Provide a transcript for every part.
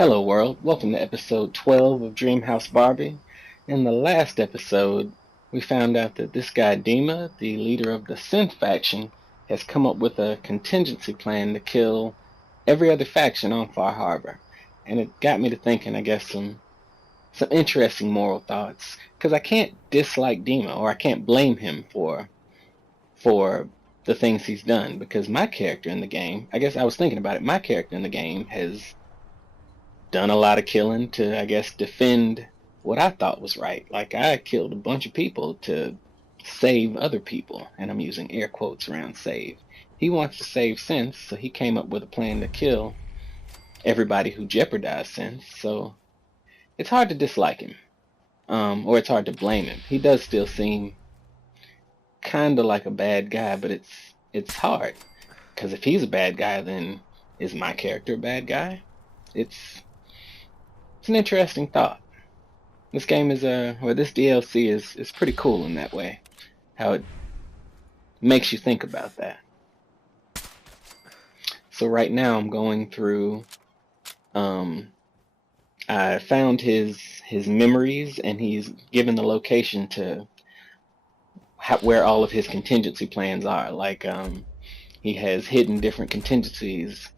Hello world, welcome to episode 12 of Dreamhouse Barbie. In the last episode, we found out that this guy Dima, the leader of the Synth faction, has come up with a contingency plan to kill every other faction on Far Harbor. And it got me to thinking, I guess, some interesting moral thoughts. Because I can't dislike Dima, or I can't blame him for the things he's done, because my character in the game, I guess I was thinking about it, my character in the game has done a lot of killing to, I guess, defend what I thought was right. Like, I killed a bunch of people to save other people, and I'm using air quotes around save. He wants to save Synth, so he came up with a plan to kill everybody who jeopardized Synth, so it's hard to dislike him, or it's hard to blame him. He does still seem kind of like a bad guy, but it's hard, because if he's a bad guy, then is my character a bad guy? It's an interesting thought. This game is or this DLC is pretty cool in that way. How it makes you think about that. So right now I'm going through. I found his memories, and he's given the location to where all of his contingency plans are. Like he has hidden different contingencies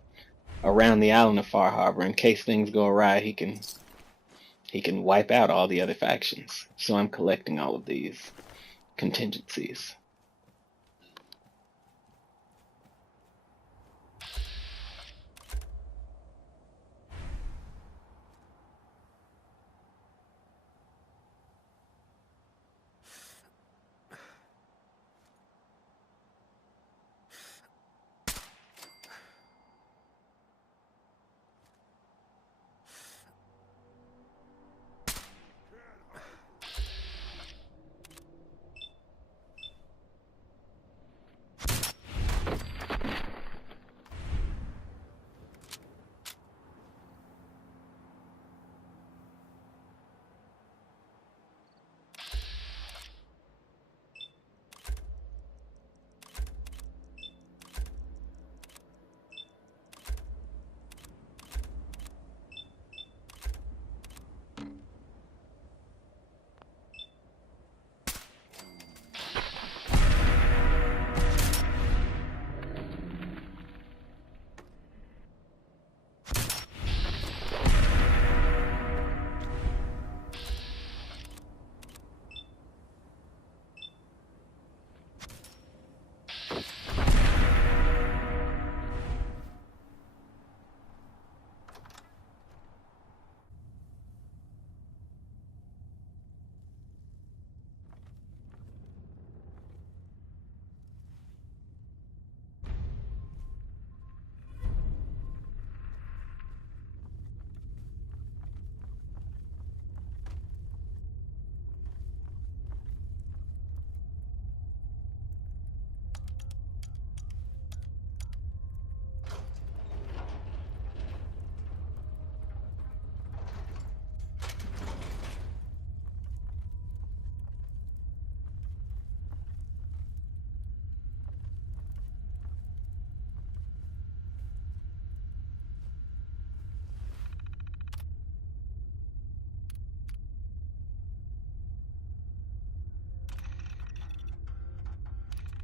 around the island of Far Harbor in case things go awry. He can wipe out all the other factions. So I'm collecting all of these contingencies.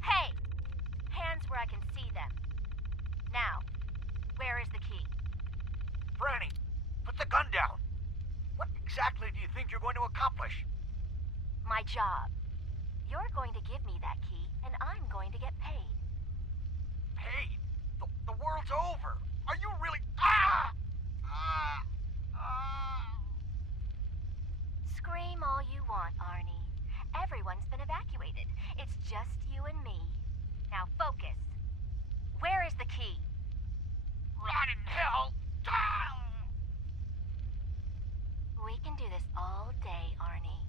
Hey! Hands where I can see them. Now, where is the key? Franny, put the gun down. What exactly do you think you're going to accomplish? My job. You're going to give me that key, and I'm going to get paid. Paid? The world's over. Are you really... Ah! Ah! Ah! Scream all you want, Arnie. Everyone's been evacuated. It's just you and me. Now focus. Where is the key? Rot in hell! Ah! We can do this all day, Arnie.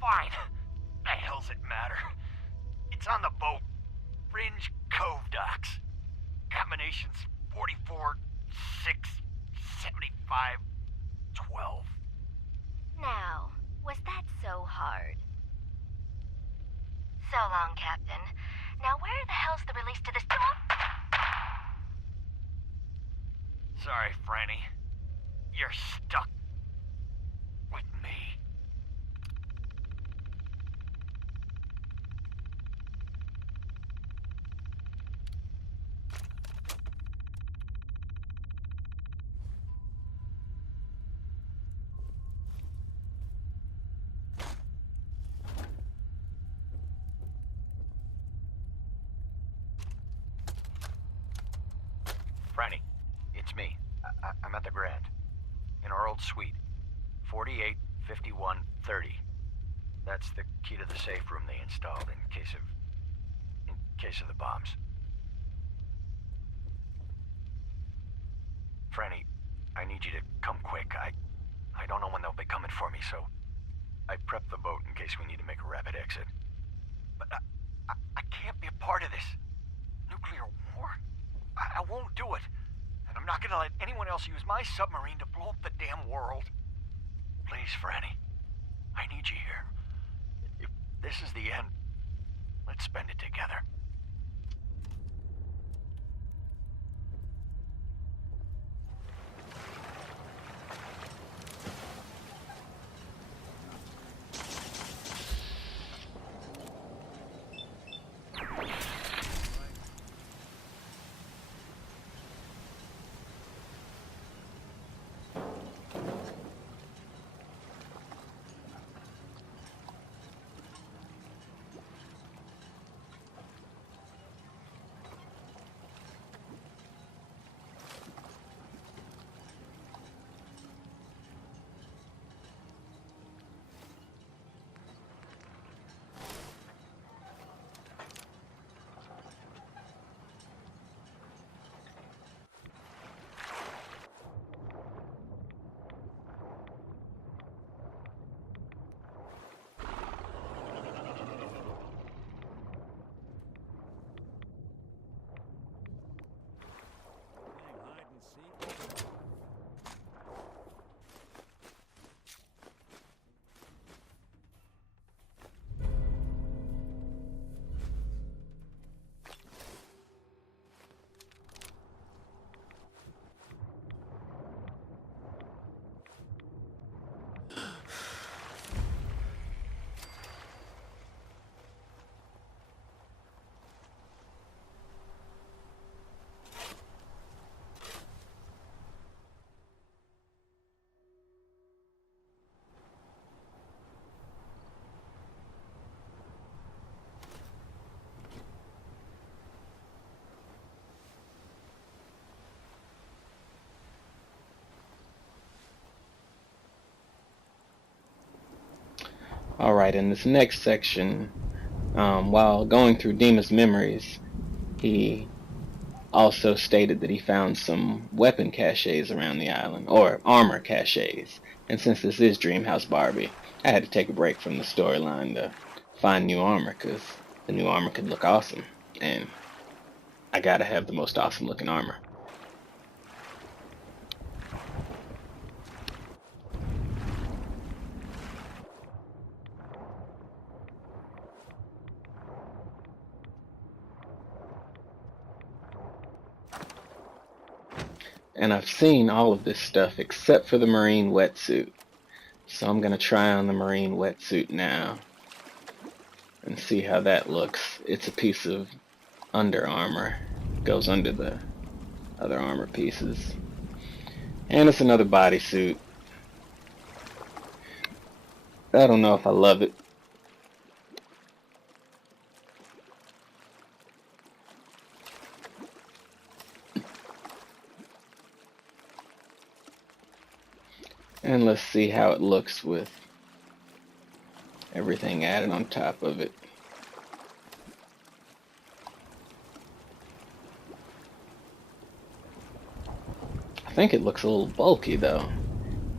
Fine. The hell's it matter? It's on the boat. Fringe Cove docks. Combinations 44, 6, 75, 12. Now, was that so hard? So long, Captain. Now where the hell's the release to this... Sorry, Franny. You're stuck with me. Franny, it's me. I'm at the Grand. In our old suite. 485130. That's the key to the safe room they installed in case of the bombs. Franny, I need you to come quick. I don't know when they'll be coming for me, so I prepped the boat in case we need to make a rapid exit. But I can't be a part of this. Nuclear war? I won't do it. And I'm not gonna let anyone else use my submarine to blow up the damn world. Please, Franny. I need you here. If this is the end, let's spend it together. Alright, in this next section, while going through Dima's memories, he also stated that he found some weapon caches around the island, or armor caches. And since this is Dreamhouse Barbie, I had to take a break from the storyline to find new armor, because the new armor could look awesome, and I gotta have the most awesome looking armor. And I've seen all of this stuff except for the marine wetsuit. So I'm going to try on the marine wetsuit now and see how that looks. It's a piece of under armor. It goes under the other armor pieces. And it's another bodysuit. I don't know if I love it. And let's see how it looks with everything added on top of it. I think it looks a little bulky though.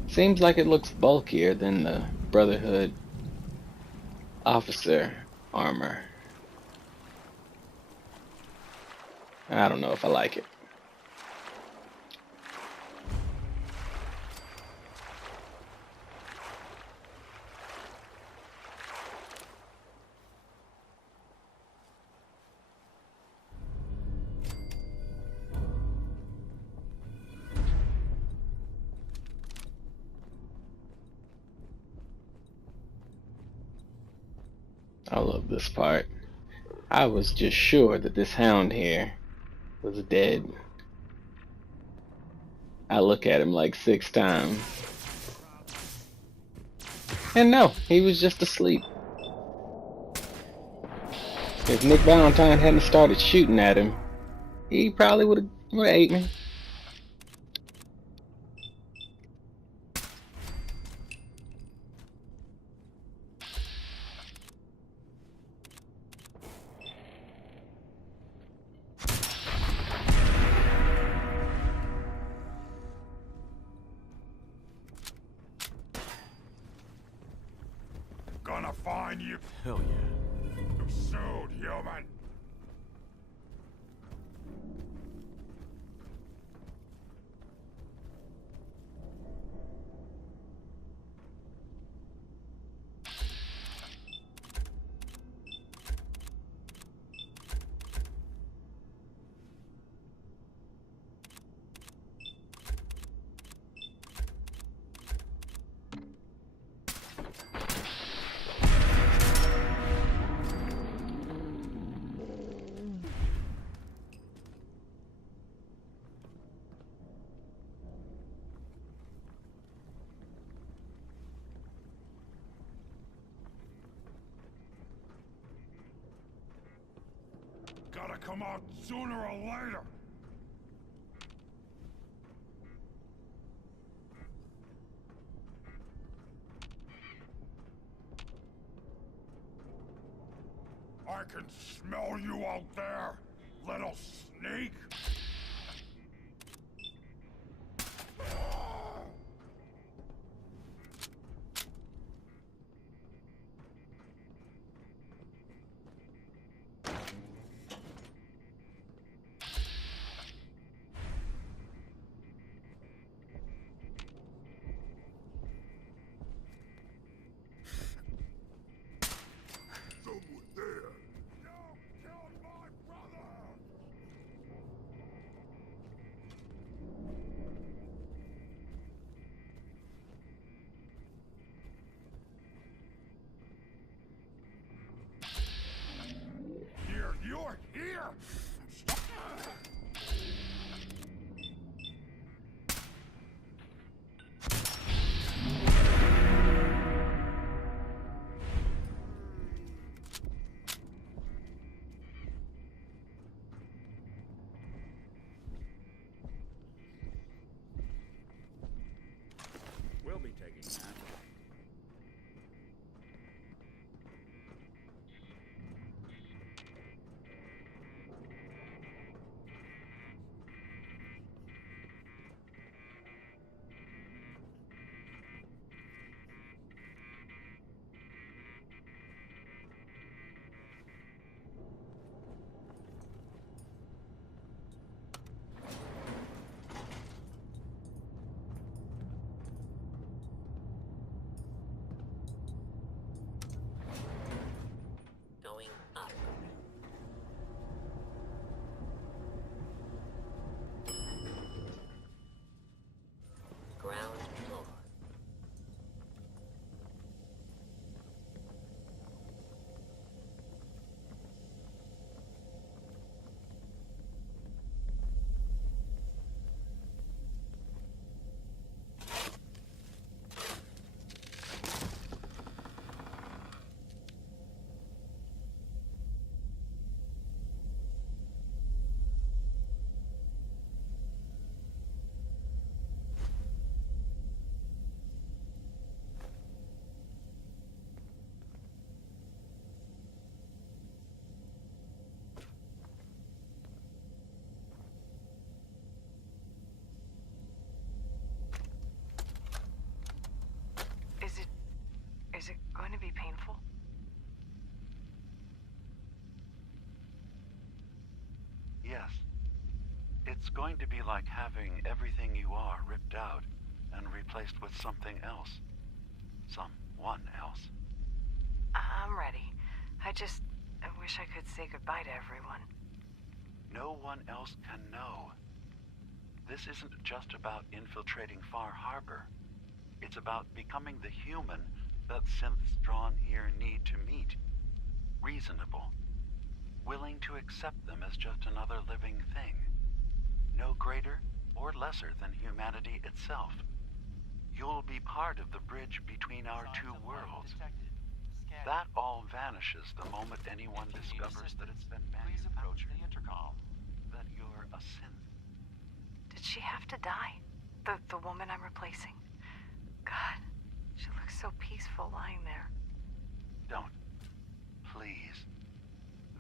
Seems like it looks bulkier than the Brotherhood officer armor. I don't know if I like it. I love this part. I was just sure that this hound here was dead. I look at him like 6 times. And no, he was just asleep. If Nick Valentine hadn't started shooting at him, he probably would have ate me. Gonna find you. Hell yeah. Too soon, human. Gotta come out sooner or later. I can smell you out there, little sneak. Someone there. You killed my brother! Here, you're here! We'll be taking that. Going up. Ground floor. Is it going to be painful? Yes. It's going to be like having everything you are ripped out and replaced with something else. Someone else. I'm ready. I wish I could say goodbye to everyone. No one else can know. This isn't just about infiltrating Far Harbor. It's about becoming the human that synths drawn here need to meet. reasonable, willing to accept them as just another living thing, no greater or lesser than humanity itself. You'll be part of the bridge between our two worlds. That all vanishes the moment anyone discovers that it's been manufactured. That you're a synth. Did she have to die? The woman I'm replacing? God, she looks so peaceful lying there. Don't. Please.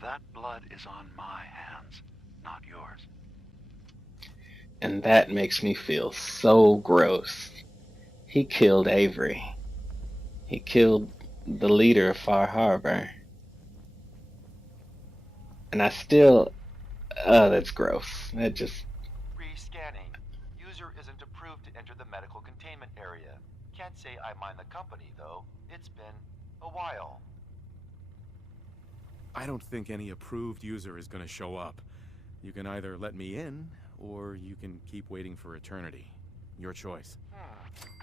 That blood is on my hands, not yours. And that makes me feel so gross. He killed Avery. He killed the leader of Far Harbor. And I still... that's gross. That just... Rescanning. User isn't approved to enter the medical containment area. Can't say I mind the company, though. It's been a while. I don't think any approved user is going to show up. You can either let me in, or you can keep waiting for eternity. Your choice.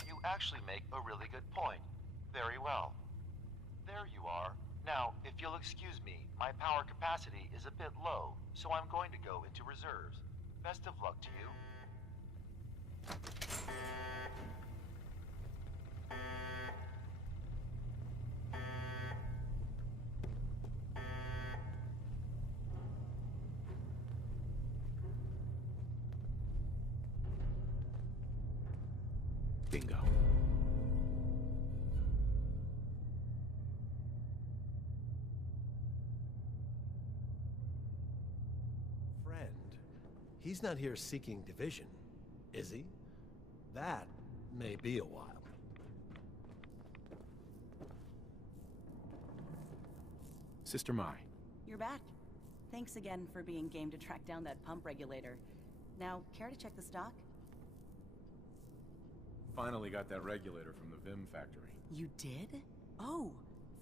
You actually make a really good point. Very well. There you are. Now, if you'll excuse me, my power capacity is a bit low, so I'm going to go into reserves. Best of luck to you. Bingo. Friend, he's not here seeking division, is he? That may be a while. Sister Mai. You're back. Thanks again for being game to track down that pump regulator. Now, care to check the stock? Finally got that regulator from the Vim factory. You did? Oh,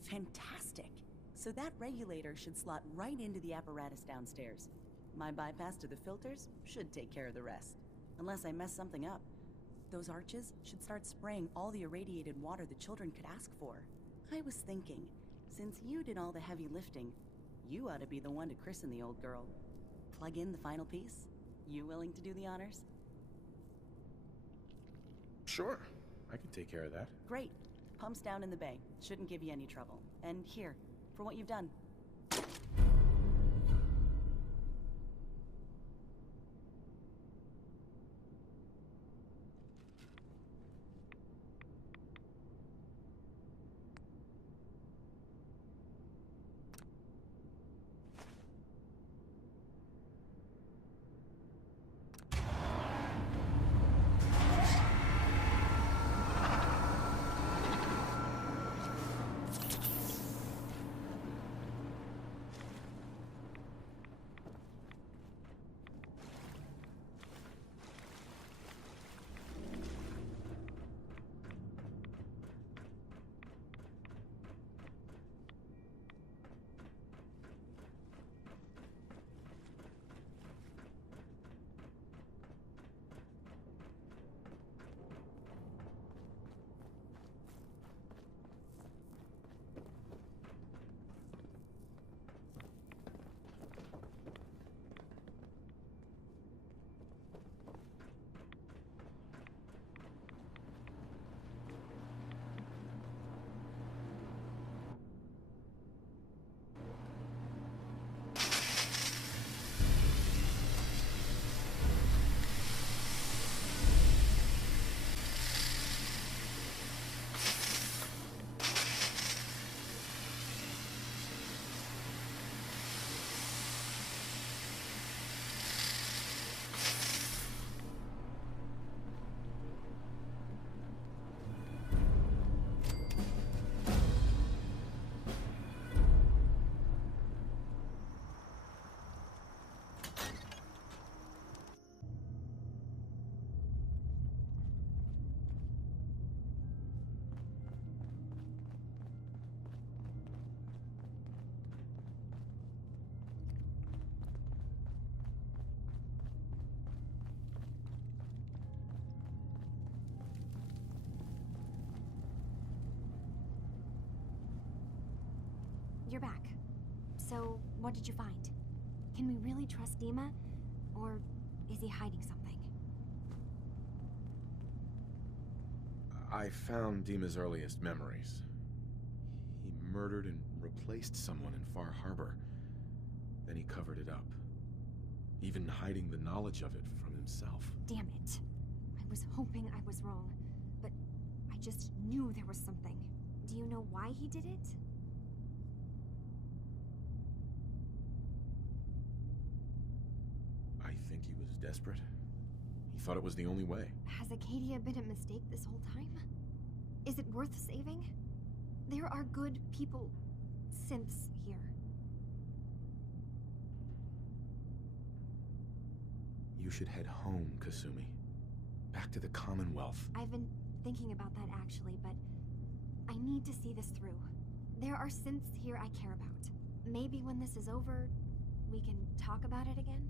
fantastic. So that regulator should slot right into the apparatus downstairs. My bypass to the filters should take care of the rest. Unless I mess something up. Those arches should start spraying all the irradiated water the children could ask for. I was thinking, since you did all the heavy lifting, you ought to be the one to christen the old girl. Plug in the final piece? You willing to do the honors? Sure. I can take care of that. Great. Pump's down in the bay. Shouldn't give you any trouble. And here, for what you've done. You're back. So, what did you find? Can we really trust Dima? Or is he hiding something? I found Dima's earliest memories. He murdered and replaced someone in Far Harbor. Then he covered it up, even hiding the knowledge of it from himself. Damn it. I was hoping I was wrong, but I just knew there was something. Do you know why he did it? I think he was desperate. He thought it was the only way. Has Acadia been a mistake this whole time? Is it worth saving? There are good people, synths here. You should head home, Kasumi. Back to the Commonwealth. I've been thinking about that actually, but I need to see this through. There are synths here I care about. Maybe when this is over, we can talk about it again?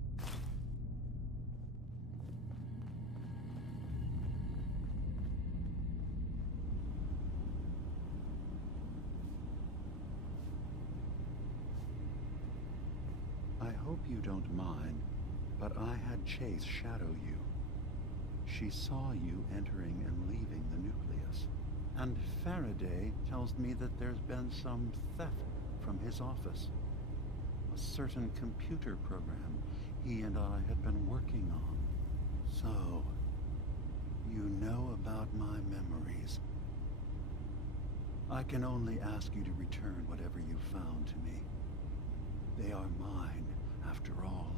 I hope you don't mind, but I had Chase shadow you. She saw you entering and leaving the nucleus. And Faraday tells me that there's been some theft from his office. A certain computer program he and I had been working on. So, you know about my memories. I can only ask you to return whatever you found to me. They are mine, after all.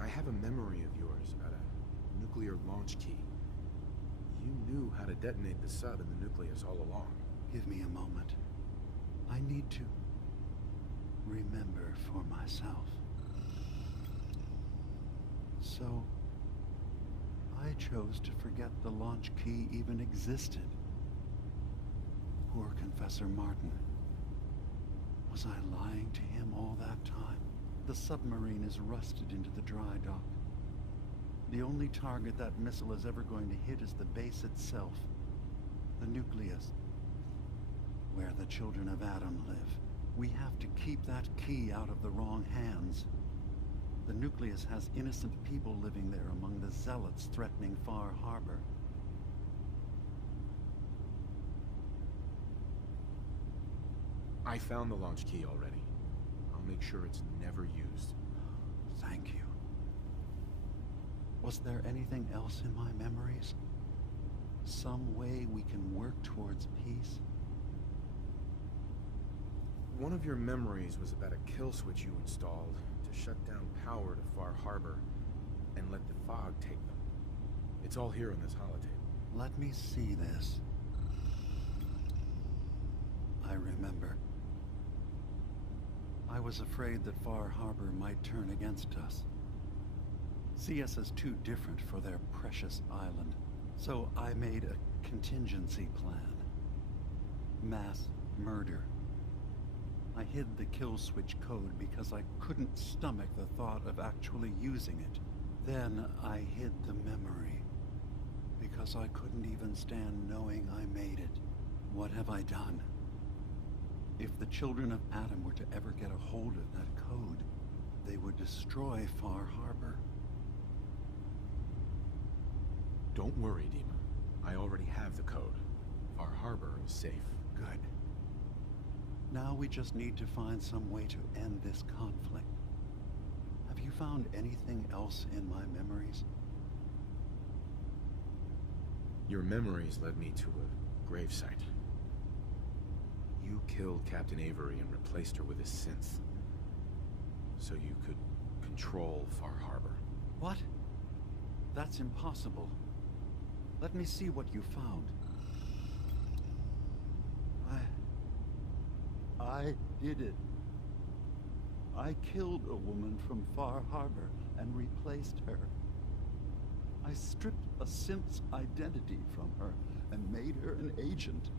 I have a memory of yours about a nuclear launch key. You knew how to detonate the sub in the nucleus all along. Give me a moment. I need to remember for myself. So, I chose to forget the launch key even existed. Poor Confessor Martin. Was I lying to him all that time? The submarine is rusted into the dry dock. The only target that missile is ever going to hit is the base itself. The nucleus. Where the children of Adam live. We have to keep that key out of the wrong hands. The nucleus has innocent people living there among the zealots threatening Far Harbor. I found the launch key already. I'll make sure it's never used. Thank you. Was there anything else in my memories? Some way we can work towards peace? One of your memories was about a kill switch you installed to shut down power to Far Harbor and let the fog take them. It's all here on this holotape. Let me see this. I remember. I was afraid that Far Harbor might turn against us. See us as too different for their precious island. So I made a contingency plan. Mass murder. I hid the kill switch code because I couldn't stomach the thought of actually using it. Then I hid the memory because I couldn't even stand knowing I made it. What have I done? If the children of Adam were to ever get a hold of that code, they would destroy Far Harbor. Don't worry, Dima. I already have the code. Far Harbor is safe. Good. Now we just need to find some way to end this conflict. Have you found anything else in my memories? Your memories led me to a gravesite. You killed Captain Avery and replaced her with a synth. So you could control Far Harbor. What? That's impossible. Let me see what you found. I did it. I killed a woman from Far Harbor and replaced her. I stripped a synth's identity from her and made her an agent.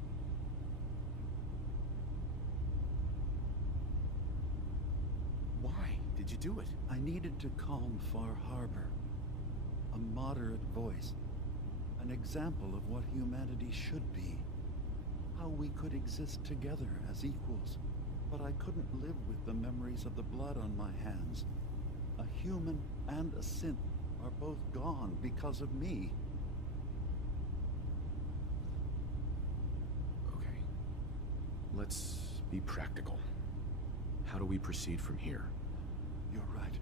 Why did you do it? I needed to calm Far Harbor. A moderate voice. An example of what humanity should be. how we could exist together as equals, but I couldn't live with the memories of the blood on my hands. A human and a synth are both gone because of me. Okay. Let's be practical. How do we proceed from here? You're right.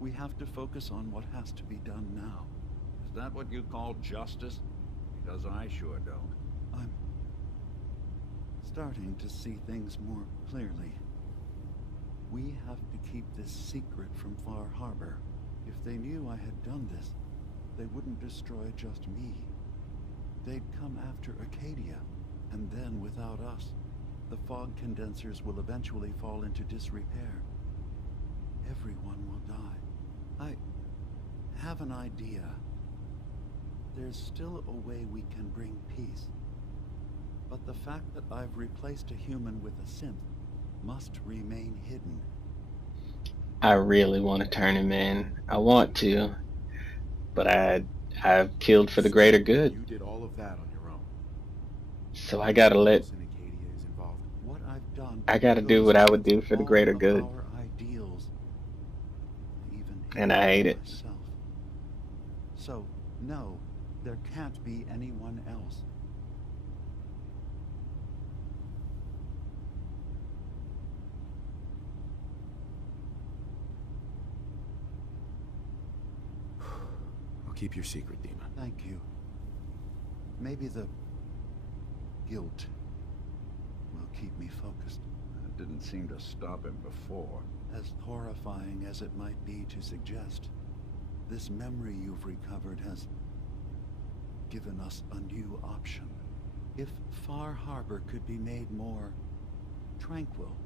We have to focus on what has to be done now. Is that what you call justice? Because I sure don't. I'm starting to see things more clearly. We have to keep this secret from Far Harbor. If they knew I had done this, they wouldn't destroy just me. They'd come after Acadia, and then without us, the fog condensers will eventually fall into disrepair. Everyone will die. I have an idea. There's still a way we can bring peace. But the fact that I've replaced a human with a synth must remain hidden. I really want to turn him in. I want to, but I've killed for the greater good. You did all of that on your own. So I gotta let. Acadia is involved. What I've done. I gotta do what I would do for the greater good. Our ideals, even And I hate it. Myself. So no, there can't be anyone else. I'll keep your secret, Dima. Thank you. Maybe the guilt will keep me focused. That didn't seem to stop him before. As horrifying as it might be to suggest, this memory you've recovered has given us a new option. If Far Harbor could be made more tranquil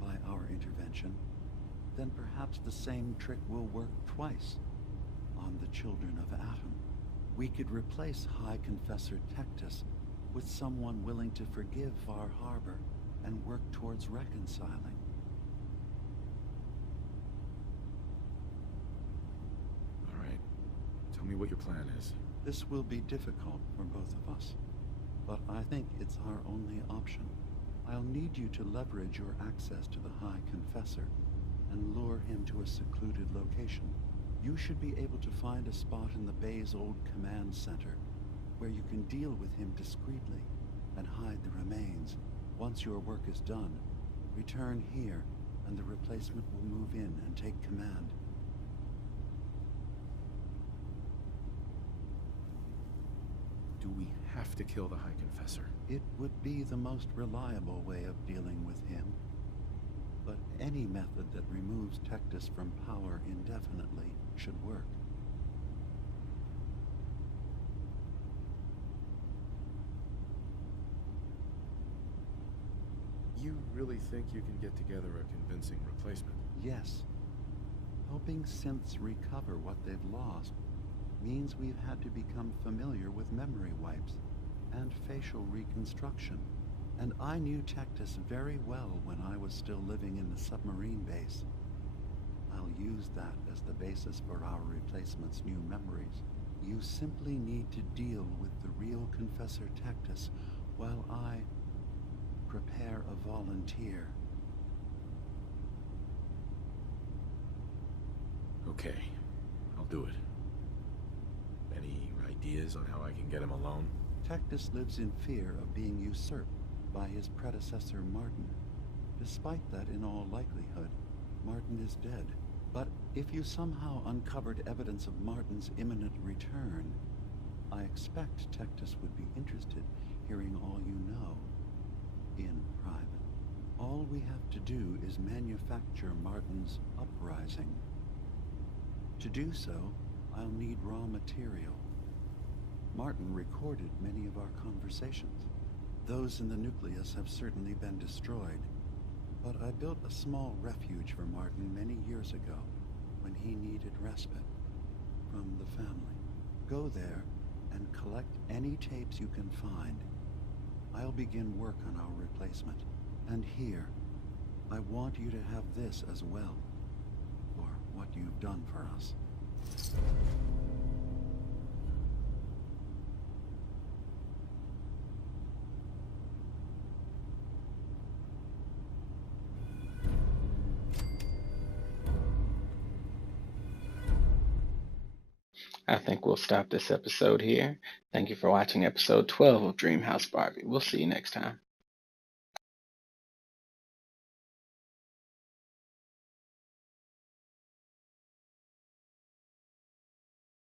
by our intervention, then perhaps the same trick will work twice on the children of Atom. We could replace High Confessor Tectus with someone willing to forgive Far Harbor and work towards reconciling. All right. Tell me what your plan is. This will be difficult for both of us, but I think it's our only option. I'll need you to leverage your access to the High Confessor and lure him to a secluded location. You should be able to find a spot in the Bay's old command center where you can deal with him discreetly and hide the remains. Once your work is done, return here and the replacement will move in and take command. Do we have to kill the High Confessor? It would be the most reliable way of dealing with him. But any method that removes Tectus from power indefinitely should work. You really think you can get together a convincing replacement? Yes. Helping synths recover what they've lost means we've had to become familiar with memory wipes and facial reconstruction. And I knew Tectus very well when I was still living in the submarine base. I'll use that as the basis for our replacement's new memories. You simply need to deal with the real Confessor Tectus while I prepare a volunteer. Okay, I'll do it. Any ideas on how I can get him alone? Tectus lives in fear of being usurped by his predecessor Martin. Despite that, in all likelihood, Martin is dead. But if you somehow uncovered evidence of Martin's imminent return, I expect Tectus would be interested hearing all you know in private. All we have to do is manufacture Martin's uprising. To do so, I'll need raw material. Martin recorded many of our conversations. Those in the nucleus have certainly been destroyed, but I built a small refuge for Martin many years ago when he needed respite from the family. Go there and collect any tapes you can find. I'll begin work on our replacement. And here, I want you to have this as well, for what you've done for us. I think we'll stop this episode here. Thank you for watching episode 12 of Dreamhouse Barbie. We'll see you next time.